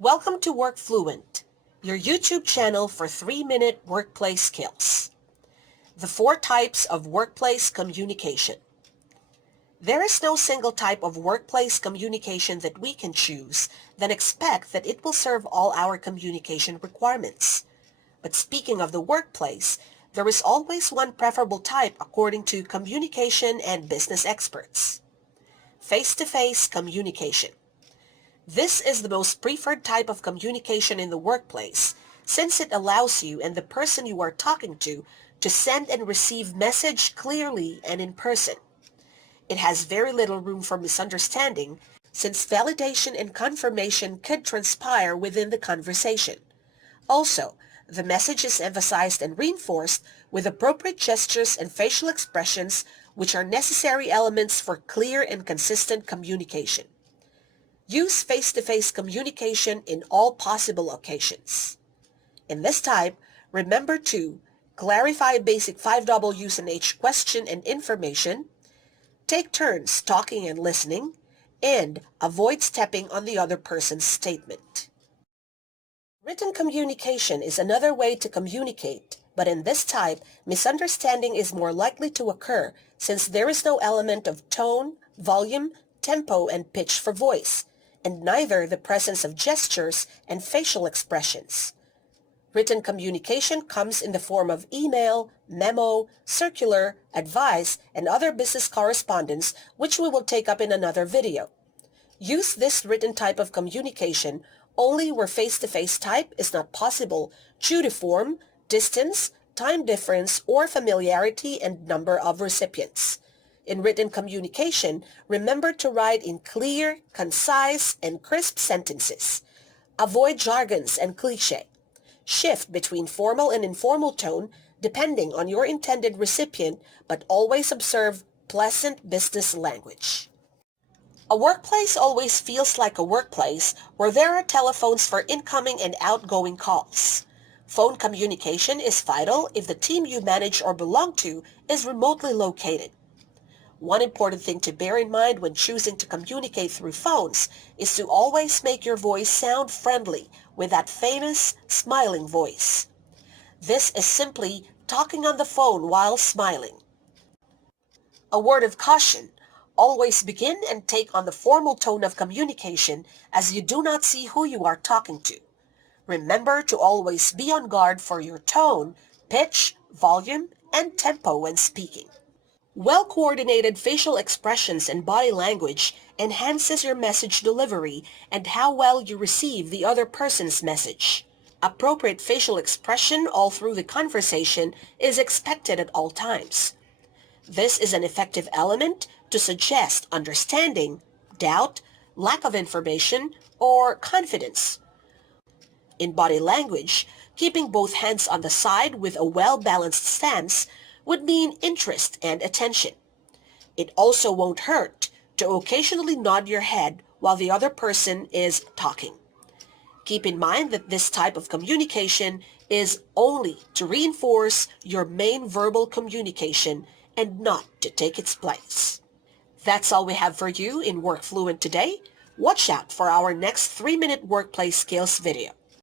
Welcome to Work Fluent, your YouTube channel for 3-minute workplace skills. The 4 types of workplace communication. There is no single type of workplace communication that we can choose, then expect that it will serve all our communication requirements. But speaking of the workplace, there is always one preferable type according to communication and business experts. Face-to-face communication. This is the most preferred type of communication in the workplace, since it allows you and the person you are talking to send and receive message clearly and in person. It has very little room for misunderstanding, since validation and confirmation could transpire within the conversation. Also, the message is emphasized and reinforced with appropriate gestures and facial expressions, which are necessary elements for clear and consistent communication. Use face-to-face communication in all possible occasions. In this type, remember to clarify basic 5 W's in each question and information, take turns talking and listening, and avoid stepping on the other person's statement. Written communication is another way to communicate, but in this type, misunderstanding is more likely to occur since there is no element of tone, volume, tempo, and pitch for voice, and neither the presence of gestures and facial expressions. Written communication comes in the form of email, memo, circular, advice, and other business correspondence, which we will take up in another video. Use this written type of communication only where face-to-face type is not possible due to form, distance, time difference, or familiarity and number of recipients. In written communication, remember to write in clear, concise, and crisp sentences. Avoid jargons and cliché. Shift between formal and informal tone depending on your intended recipient, but always observe pleasant business language. A workplace always feels like a workplace where there are telephones for incoming and outgoing calls. Phone communication is vital if the team you manage or belong to is remotely located. One important thing to bear in mind when choosing to communicate through phones is to always make your voice sound friendly with that famous smiling voice. This is simply talking on the phone while smiling. A word of caution: always begin and take on the formal tone of communication as you do not see who you are talking to. Remember to always be on guard for your tone, pitch, volume, and tempo when speaking. Well-coordinated facial expressions and body language enhances your message delivery and how well you receive the other person's message. Appropriate facial expression all through the conversation is expected at all times. This is an effective element to suggest understanding, doubt, lack of information, or confidence. In body language, keeping both hands on the side with a well-balanced stance would mean interest and attention. It also won't hurt to occasionally nod your head while the other person is talking. Keep in mind that this type of communication is only to reinforce your main verbal communication and not to take its place. That's all we have for you in Work Fluent today. Watch out for our next 3-minute workplace skills video.